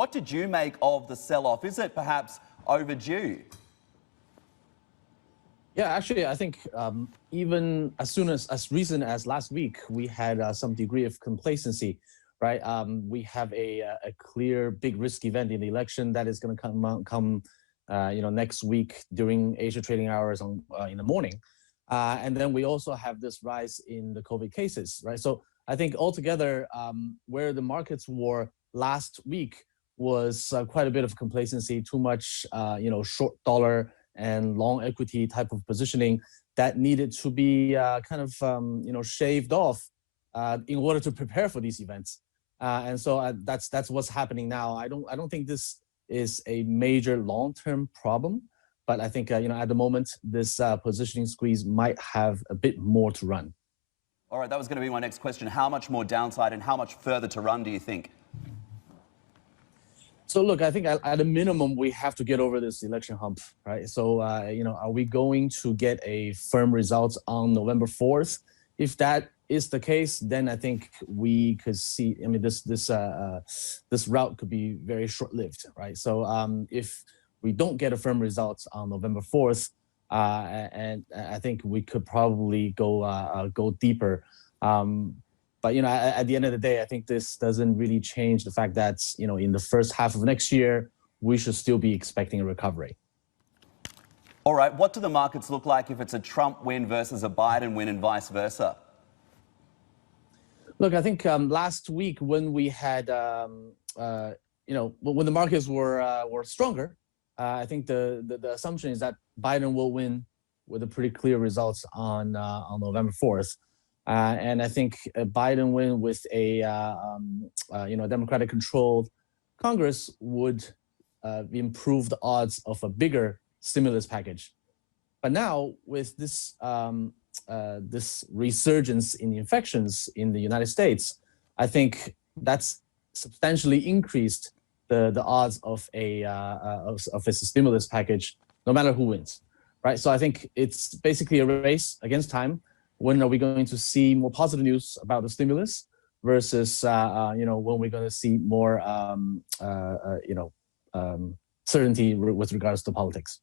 What did you make of the sell-off? Is it perhaps overdue? Yeah, actually, I think even as recent as last week, we had some degree of complacency, right? We have a clear big risk event in the election that is going to come next week during Asia trading hours in the morning, and then we also have this rise in the COVID cases, right? So I think altogether, where the markets were last week was quite a bit of complacency, too much short dollar and long equity type of positioning that needed to be shaved off in order to prepare for these events. And so that's what's happening now. I don't think this is a major long-term problem, but I think at the moment this positioning squeeze might have a bit more to run. All right, that was going to be my next question. How much more downside and how much further to run do you think? So look, I think at a minimum, we have to get over this election hump, right? So, are we going to get a firm result on November 4th? If that is the case, then I think we could see, this route could be very short-lived, right? So if we don't get a firm result on November 4th, and I think we could probably go deeper. But at the end of the day, I think this doesn't really change the fact that in the first half of next year, we should still be expecting a recovery. All right, what do the markets look like if it's a Trump win versus a Biden win and vice versa? Look, I think last week when we had, when the markets were stronger, I think the assumption is that Biden will win with a pretty clear results on November 4th. And I think a Biden win with a Democratic-controlled Congress would improve the odds of a bigger stimulus package. But now with this this resurgence in infections in the United States, I think that's substantially increased the odds of a stimulus package, no matter who wins, right? So I think it's basically a race against time. When are we going to see more positive news about the stimulus versus, when we're going to see more, certainty with regards to politics?